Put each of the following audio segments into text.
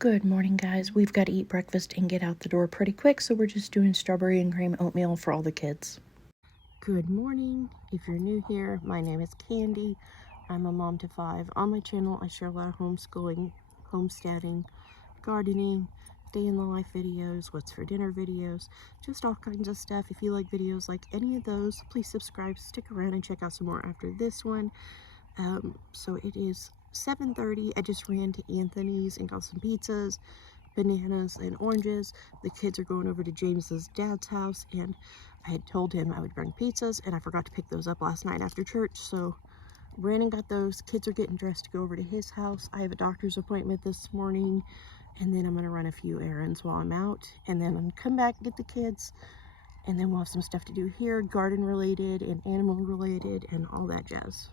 Good morning, guys. We've got to eat breakfast and get out the door pretty quick, so we're just doing strawberry and cream oatmeal for all the kids. Good morning. If you're new here, my name is Candy. I'm a mom to 5. On my channel, I share a lot of homeschooling, homesteading, gardening, day in the life videos, what's for dinner videos, just all kinds of stuff. If you like videos like any of those, please subscribe, stick around, and check out some more after this one. So it is 7:30. I just ran to Anthony's and got some pizzas, bananas, and oranges. The kids are going over to James's dad's house, and I had told him I would bring pizzas, and I forgot to pick those up last night after church, so ran and got those. Kids are getting dressed to go over to his house. I have a doctor's appointment this morning, and then I'm going to run a few errands while I'm out, and then I'm going to come back and get the kids, and then we'll have some stuff to do here, garden related and animal related and all that jazz.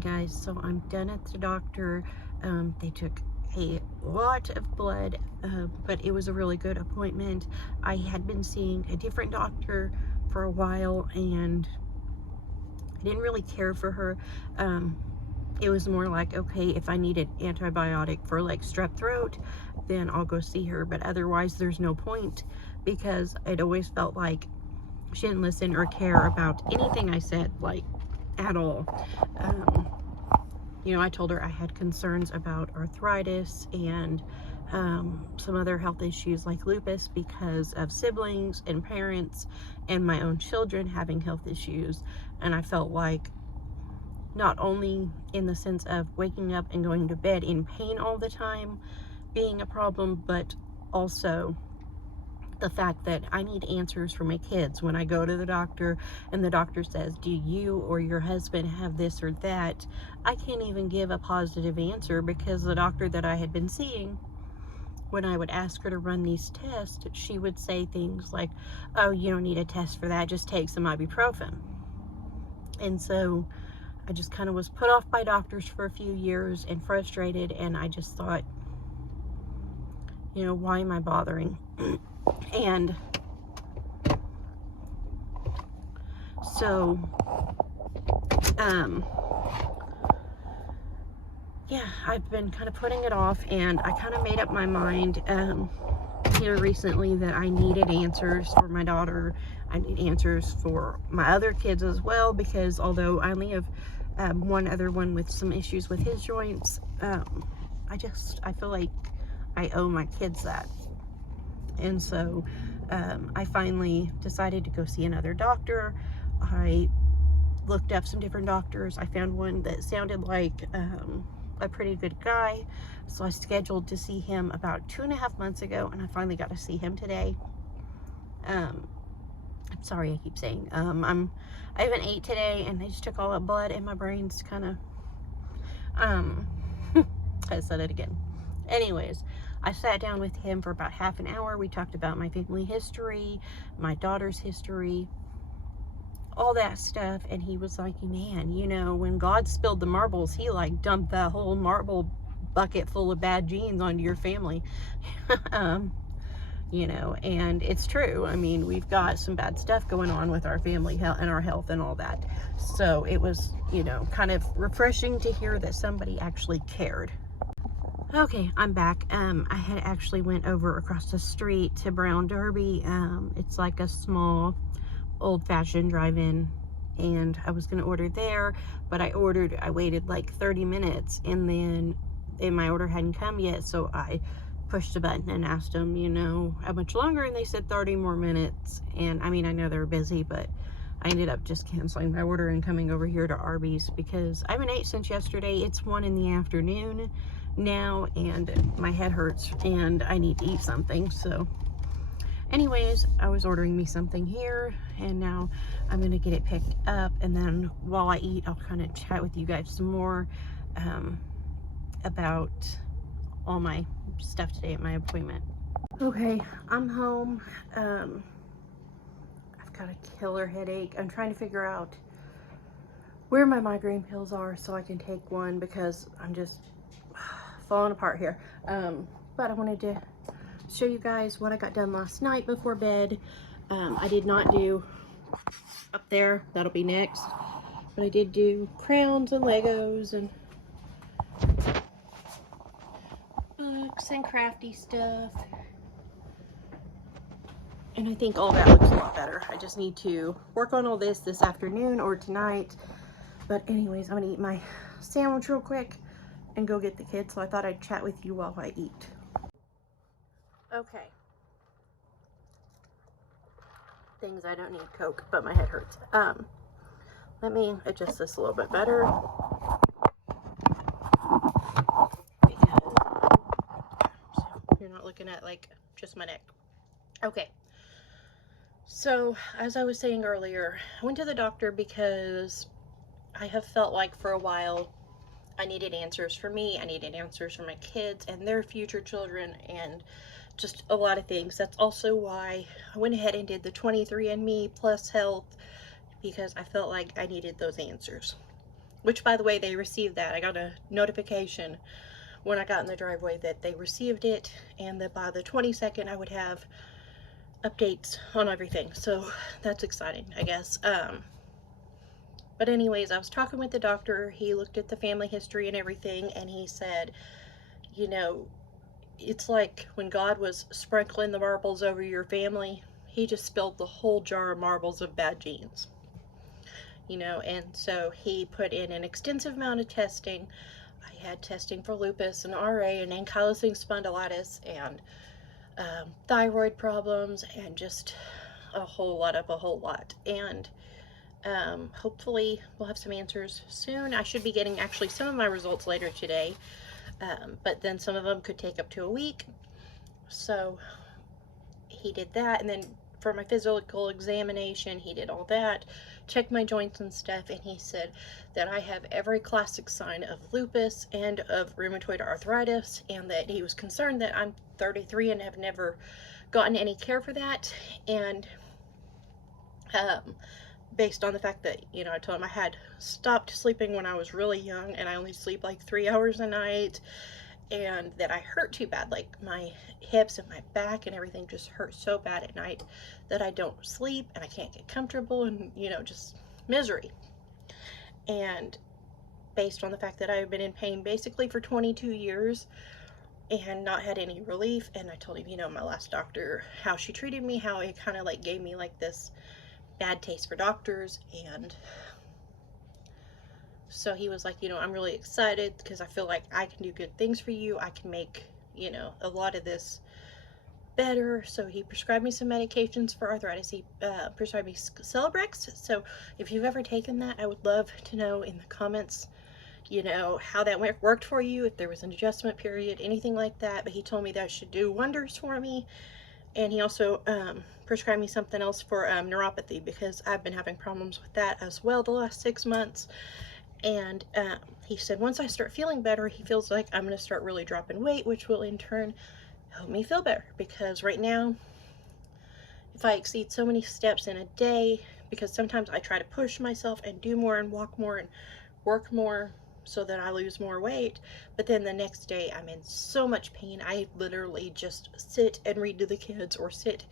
Guys, so I'm done at the doctor. They took a lot of blood, but it was a really good appointment. I had been seeing a different doctor for a while, and I didn't really care for her. It was more like, okay, if I needed antibiotic for like strep throat, then I'll go see her, but otherwise there's no point, because I'd always felt like she didn't listen or care about anything I said, like, at all. You know, I told her I had concerns about arthritis and some other health issues like lupus because of siblings and parents and my own children having health issues. And I felt like not only in the sense of waking up and going to bed in pain all the time being a problem, but also the fact that I need answers for my kids when I go to the doctor and the doctor says, do you or your husband have this or that? I can't even give a positive answer, because the doctor that I had been seeing, when I would ask her to run these tests, she would say things like, oh, you don't need a test for that, just take some ibuprofen. And so I just kind of was put off by doctors for a few years and frustrated, and I just thought, you know, why am I bothering? And so, yeah, I've been kind of putting it off, and I kind of made up my mind here recently that I needed answers for my daughter. I need answers for my other kids as well, because although I only have one other one with some issues with his joints, I feel like I owe my kids that. And so I finally decided to go see another doctor. I looked up some different doctors. I found one that sounded like a pretty good guy, so I scheduled to see him about 2.5 months ago, and I finally got to see him today. I'm sorry I keep saying I haven't ate today, and they just took all that blood, and my brain's kind of I said it again. Anyways, I sat down with him for about half an hour. We talked about my family history, my daughter's history, all that stuff. And he was like, man, you know, when God spilled the marbles, he like dumped that whole marble bucket full of bad genes onto your family. You know, and it's true. I mean, we've got some bad stuff going on with our family health and our health and all that. So it was, you know, kind of refreshing to hear that somebody actually cared. Okay, I'm back. I had actually went over across the street to Brown Derby. It's like a small, old-fashioned drive-in, and I was gonna order there, but I waited like 30 minutes, and my order hadn't come yet, so I pushed a button and asked them, you know, how much longer, and they said 30 more minutes. And I mean, I know they're busy, but I ended up just canceling my order and coming over here to Arby's because I haven't ate since yesterday. It's 1 in the afternoon, now, and my head hurts and I need to eat something. So anyways, I was ordering me something here, and now I'm gonna get it picked up, and then while I eat, I'll kind of chat with you guys some more about all my stuff today at my appointment. Okay, I'm home. I've got a killer headache. I'm trying to figure out where my migraine pills are so I can take one, because I'm just falling apart here. But I wanted to show you guys what I got done last night before bed. I did not do up there, that'll be next, but I did do crowns and Legos and books and crafty stuff, and I think all that looks a lot better. I just need to work on all this afternoon or tonight. But anyways, I'm gonna eat my sandwich real quick and go get the kids, so I thought I'd chat with you while I eat. Okay. Things I don't need Coke, but my head hurts. Let me adjust this a little bit better. So you're not looking at like just my neck. Okay. So as I was saying earlier, I went to the doctor because I have felt like for a while I needed answers for me, I needed answers for my kids and their future children, and just a lot of things. That's also why I went ahead and did the 23andMe plus health, because I felt like I needed those answers. Which, by the way, they received that. I got a notification when I got in the driveway that they received it, and that by the 22nd I would have updates on everything. So that's exciting, I guess. But anyways, I was talking with the doctor. He looked at the family history and everything, and he said, you know, it's like when God was sprinkling the marbles over your family, he just spilled the whole jar of marbles of bad genes. You know, and so he put in an extensive amount of testing. I had testing for lupus and RA and ankylosing spondylitis and thyroid problems, and just a whole lot. And hopefully we'll have some answers soon. I should be getting actually some of my results later today, but then some of them could take up to a week. So he did that, and then for my physical examination, he did all that, checked my joints and stuff, and he said that I have every classic sign of lupus and of rheumatoid arthritis, and that he was concerned that I'm 33 and have never gotten any care for that. And based on the fact that, you know, I told him I had stopped sleeping when I was really young, and I only sleep like 3 hours a night, and that I hurt too bad, like my hips and my back and everything just hurt so bad at night that I don't sleep and I can't get comfortable, and, you know, just misery. And based on the fact that I've been in pain basically for 22 years and not had any relief, and I told him, you know, my last doctor, how she treated me, how it kind of like gave me like this bad taste for doctors. And so he was like, you know, I'm really excited because I feel like I can do good things for you. I can make, you know, a lot of this better. So he prescribed me some medications for arthritis. He prescribed me Celebrex. So if you've ever taken that, I would love to know in the comments, you know, how that worked for you, if there was an adjustment period, anything like that. But he told me that should do wonders for me. And he also prescribed me something else for neuropathy, because I've been having problems with that as well the last 6 months. And he said once I start feeling better, he feels like I'm going to start really dropping weight, which will in turn help me feel better. Because right now, if I exceed so many steps in a day, because sometimes I try to push myself and do more and walk more and work more so that I lose more weight, but then the next day I'm in so much pain, I literally just sit and read to the kids or sit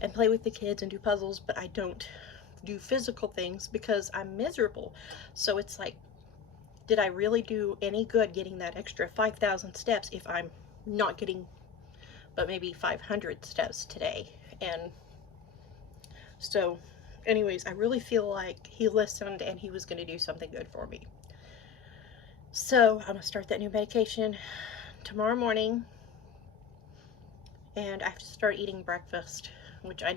and play with the kids and do puzzles, but I don't do physical things because I'm miserable. So it's like, did I really do any good getting that extra 5,000 steps if I'm not getting but maybe 500 steps today? And so anyways, I really feel like he listened and he was going to do something good for me. So I'm going to start that new medication tomorrow morning, and I have to start eating breakfast which I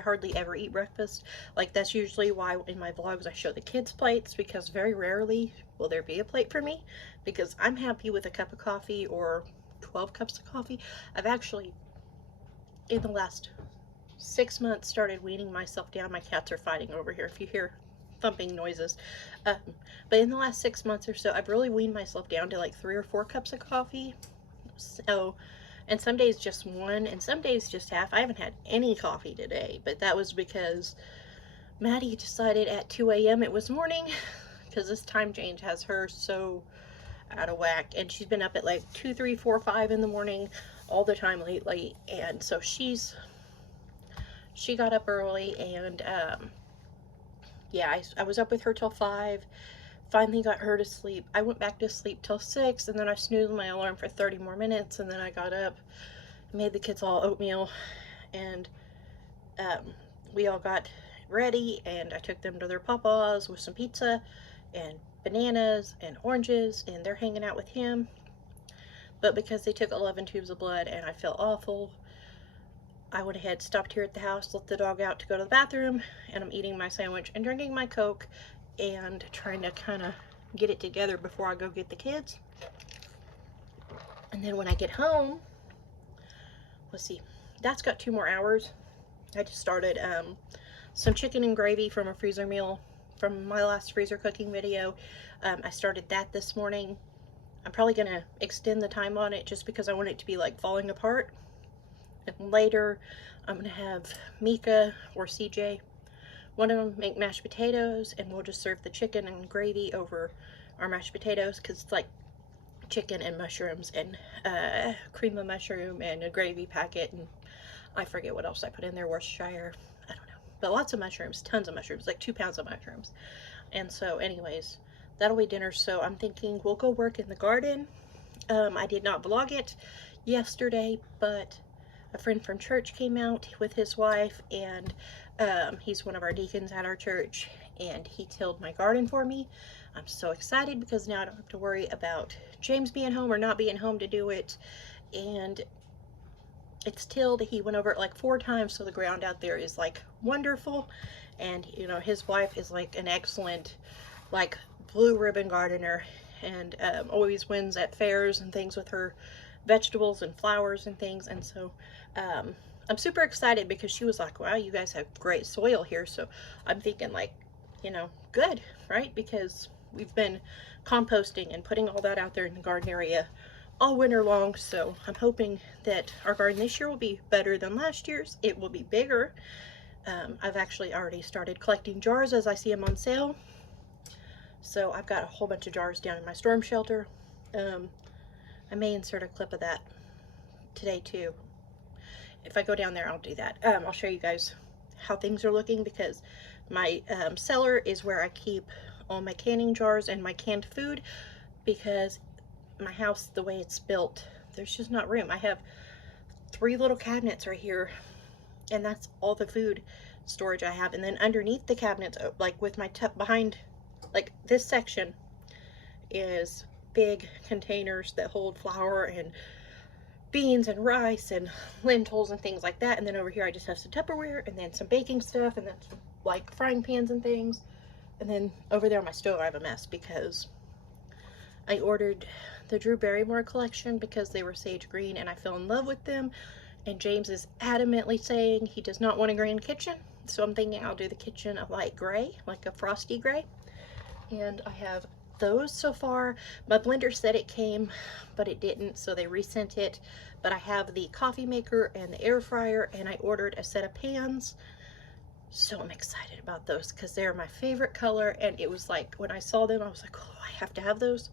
hardly ever eat breakfast. Like, that's usually why in my vlogs I show the kids' plates, because very rarely will there be a plate for me, because I'm happy with a cup of coffee or 12 cups of coffee. I've actually, in the last 6 months, started weaning myself down. My cats are fighting over here if you hear thumping noises. But in the last 6 months or so, I've really weaned myself down to like 3 or 4 cups of coffee. So, and some days just one, and some days just half. I haven't had any coffee today, but that was because Maddie decided at 2 a.m. it was morning, because this time change has her so out of whack, and she's been up at like 2, 3, 4, 5 in the morning all the time lately, and so she got up early, and yeah, I was up with her till 5. Finally got her to sleep. I went back to sleep till 6, and then I snoozed my alarm for 30 more minutes, and then I got up, made the kids all oatmeal, and we all got ready, and I took them to their papa's with some pizza and bananas and oranges, and they're hanging out with him. But because they took 11 tubes of blood and I felt awful, I went ahead, stopped here at the house, let the dog out to go to the bathroom, and I'm eating my sandwich and drinking my Coke and trying to kind of get it together before I go get the kids. And then when I get home, let's see, that's got 2 more hours. I just started some chicken and gravy from a freezer meal from my last freezer cooking video. I started that this morning. I'm probably going to extend the time on it just because I want it to be like falling apart. And later, I'm going to have Mika or CJ, one of them, make mashed potatoes, and we'll just serve the chicken and gravy over our mashed potatoes, because it's like chicken and mushrooms and cream of mushroom and a gravy packet, and I forget what else I put in there, Worcestershire, I don't know, but lots of mushrooms, tons of mushrooms, like 2 pounds of mushrooms. And so anyways, that'll be dinner. So I'm thinking we'll go work in the garden. I did not vlog it yesterday, but a friend from church came out with his wife, and he's one of our deacons at our church, and he tilled my garden for me. I'm so excited because now I don't have to worry about James being home or not being home to do it. And it's tilled. He went over it like 4 times, so the ground out there is like wonderful. And you know, his wife is like an excellent, like, blue ribbon gardener, and always wins at fairs and things with her vegetables and flowers and things. And so I'm super excited because she was like, wow, you guys have great soil here. So I'm thinking, like, you know, good, right? Because we've been composting and putting all that out there in the garden area all winter long. So I'm hoping that our garden this year will be better than last year's. It will be bigger. I've actually already started collecting jars as I see them on sale. So I've got a whole bunch of jars down in my storm shelter. I may insert a clip of that today too. If I go down there, I'll do that. I'll show you guys how things are looking, because my cellar is where I keep all my canning jars and my canned food, because my house, the way it's built, there's just not room. I have 3 little cabinets right here, and that's all the food storage I have. And then underneath the cabinets, like with my behind, like this section is big containers that hold flour and beans and rice and lentils and things like that. And then over here I just have some Tupperware and then some baking stuff and then some, like, frying pans and things. And then over there on my stove I have a mess because I ordered the Drew Barrymore collection because they were sage green and I fell in love with them. And James is adamantly saying he does not want a green kitchen. So I'm thinking I'll do the kitchen a light gray, like a frosty gray. And I have those so far. My blender said it came, but it didn't, so they resent it. But I have the coffee maker and the air fryer, and I ordered a set of pans. So I'm excited about those because they're my favorite color. And it was like, when I saw them, I was like, oh, I have to have those.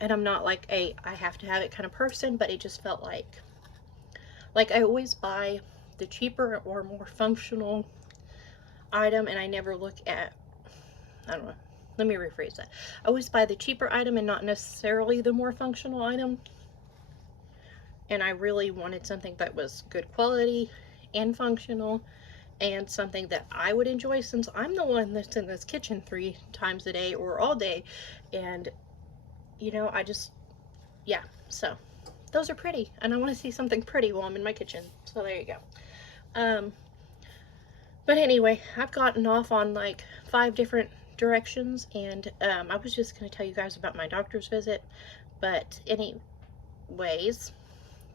And I'm not like a I have to have it kind of person, but it just felt like I always buy the cheaper or more functional item, and I never look at, I don't know, let me rephrase that. I always buy the cheaper item and not necessarily the more functional item. And I really wanted something that was good quality and functional and something that I would enjoy, since I'm the one that's in this kitchen 3 times a day or all day. And you know, I just, yeah, so those are pretty, and I want to see something pretty while I'm in my kitchen. So there you go. But anyway, I've gotten off on like 5 different directions, and I was just going to tell you guys about my doctor's visit. But anyways,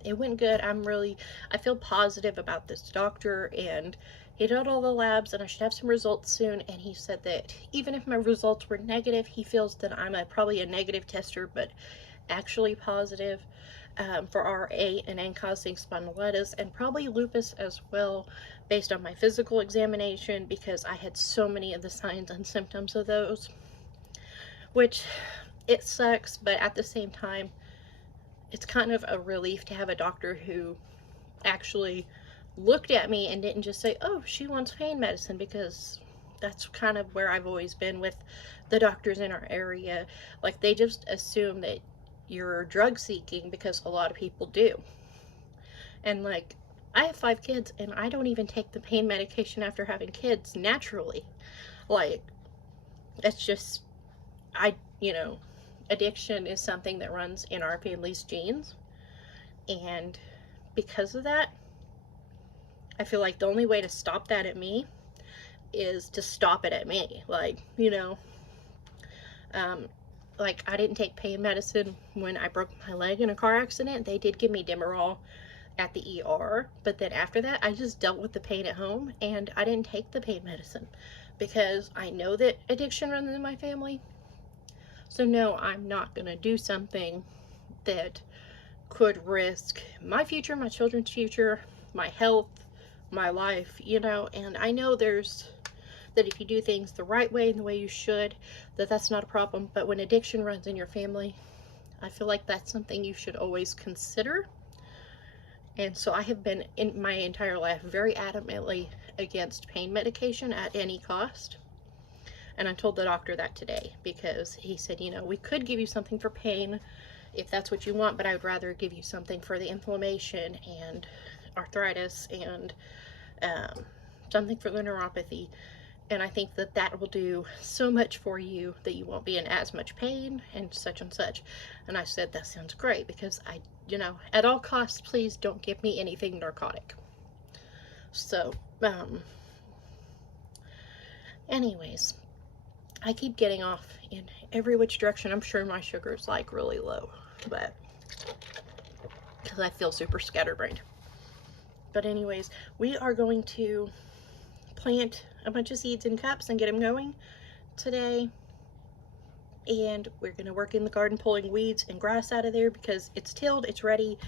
it went good. I feel positive about this doctor, and he did all the labs, and I should have some results soon. And he said that even if my results were negative, he feels that I'm probably a negative tester, but actually positive for RA and ANCA-causing spondylitis, and probably lupus as well, based on my physical examination, because I had so many of the signs and symptoms of those, which it sucks, but at the same time, it's kind of a relief to have a doctor who actually looked at me and didn't just say, oh, she wants pain medicine, because that's kind of where I've always been with the doctors in our area. Like, they just assume that you're drug seeking, because a lot of people do. And like, I have 5 kids, and I don't even take the pain medication after having kids naturally. Like, it's just, addiction is something that runs in our family's genes. And because of that, I feel like the only way to stop that at me is to stop it at me. Like, like, I didn't take pain medicine when I broke my leg in a car accident. They did give me Demerol at the ER, but then after that, I just dealt with the pain at home, and I didn't take the pain medicine because I know that addiction runs in my family. So no, I'm not gonna do something that could risk my future, my children's future, my health, my life, and I know that if you do things the right way and the way you should, that's not a problem. But when addiction runs in your family, I feel like that's something you should always consider. And so I have been, in my entire life, very adamantly against pain medication at any cost. And I told the doctor that today, because he said, we could give you something for pain if that's what you want, but I would rather give you something for the inflammation and arthritis and something for the neuropathy. And I think that will do so much for you that you won't be in as much pain and such and such. And I said, that sounds great, because at all costs, please don't give me anything narcotic. So, anyways, I keep getting off in every which direction. I'm sure my sugar's like really low, but because I feel super scatterbrained. But anyways, we are going to plant a bunch of seeds in cups and get them going today. And we're going to work in the garden pulling weeds and grass out of there, because it's tilled, it's ready.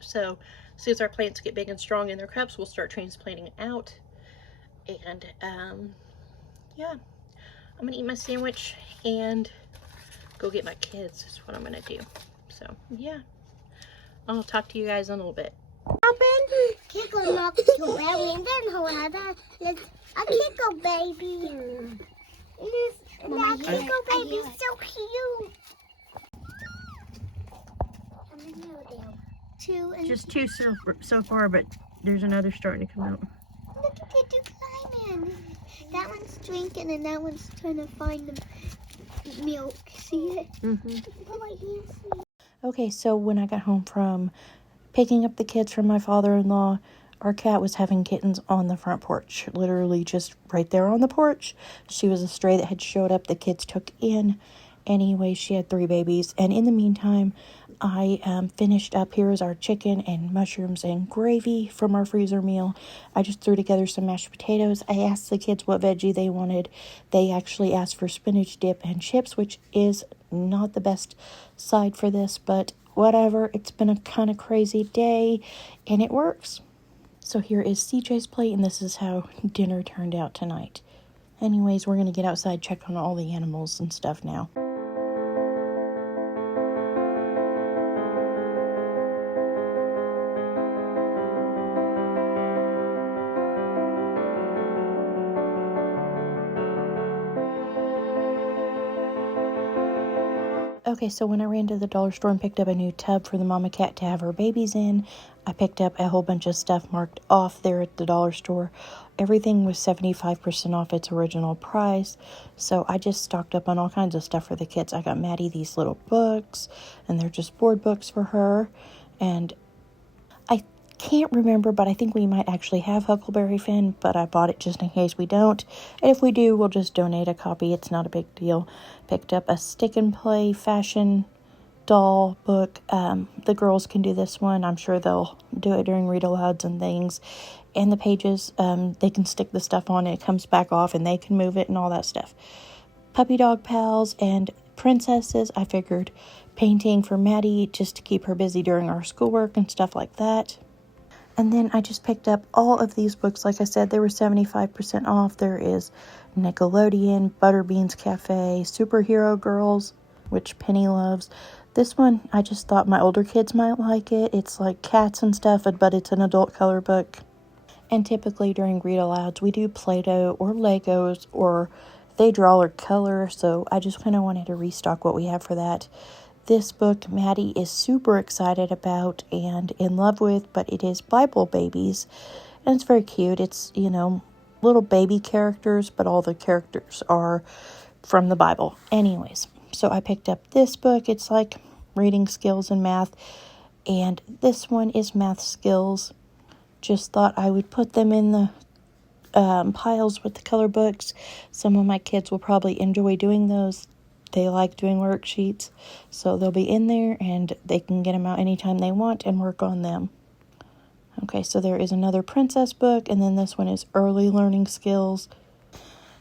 So as soon as our plants get big and strong in their cups, we'll start transplanting out. And yeah, I'm going to eat my sandwich and go get my kids is what I'm going to do. So yeah, I'll talk to you guys in a little bit. Kickle knock your belly, and then however, let's a kickle baby. That kickle baby's so cute. Just 2 so far, but there's another starting to come out. Look at the 2 climbing. That one's drinking, and that one's trying to find the milk. See it? Mm-hmm. Okay, so when I got home from picking up the kids from my father-in-law, our cat was having kittens on the front porch, literally just right there on the porch. She was a stray that had showed up, the kids took in. Anyway, she had 3 babies, and in the meantime, I finished up. Here is our chicken and mushrooms and gravy from our freezer meal. I just threw together some mashed potatoes. I asked the kids what veggie they wanted. They actually asked for spinach dip and chips, which is not the best side for this, but whatever. It's been a kind of crazy day, and it works. So here is CJ's plate, and this is how dinner turned out tonight. Anyways, we're going to get outside, check on all the animals and stuff now. Okay, so when I ran to the dollar store and picked up a new tub for the mama cat to have her babies in, I picked up a whole bunch of stuff marked off there at the dollar store. Everything was 75% off its original price, so I just stocked up on all kinds of stuff for the kids. I got Maddie these little books, and they're just board books for her, and I can't remember, but I think we might actually have Huckleberry Finn, but I bought it just in case we don't. And if we do, we'll just donate a copy. It's not a big deal. Picked up a stick and play fashion doll book. The girls can do this one. I'm sure they'll do it during read-alouds and things. And the pages, they can stick the stuff on and it comes back off and they can move it and all that stuff. Puppy dog pals and princesses. I figured painting for Maddie just to keep her busy during our schoolwork and stuff like that. And then I just picked up all of these books. Like I said, they were 75% off. There is Nickelodeon, Butterbeans Cafe, Superhero Girls, which Penny loves. This one, I just thought my older kids might like it. It's like cats and stuff, but it's an adult color book. And typically during read-alouds, we do Play-Doh or Legos, or they draw or color. So I just kind of wanted to restock what we have for that. This book, Maddie is super excited about and in love with, but it is Bible Babies. And it's very cute. It's, little baby characters, but all the characters are from the Bible. Anyways, so I picked up this book. It's like reading skills and math. And this one is math skills. Just thought I would put them in the piles with the color books. Some of my kids will probably enjoy doing those. They like doing worksheets, so they'll be in there and they can get them out anytime they want and work on them. Okay, so there is another princess book, and then this one is early learning skills.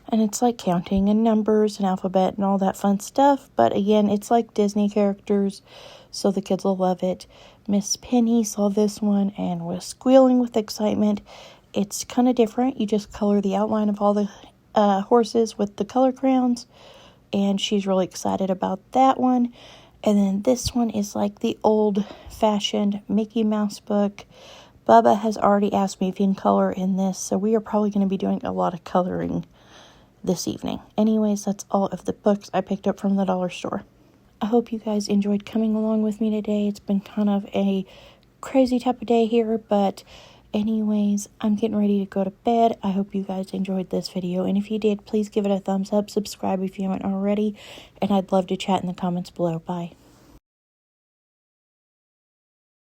And it's like counting and numbers and alphabet and all that fun stuff. But again, it's like Disney characters, so the kids will love it. Miss Penny saw this one and was squealing with excitement. It's kind of different. You just color the outline of all the horses with the color crayons. And she's really excited about that one. And then this one is like the old-fashioned Mickey Mouse book. Bubba has already asked me if he can color in this, so we are probably going to be doing a lot of coloring this evening. Anyways, that's all of the books I picked up from the dollar store. I hope you guys enjoyed coming along with me today. It's been kind of a crazy type of day here, but anyways, I'm getting ready to go to bed. I hope you guys enjoyed this video, and if you did, please give it a thumbs up, subscribe if you haven't already, and I'd love to chat in the comments below. Bye.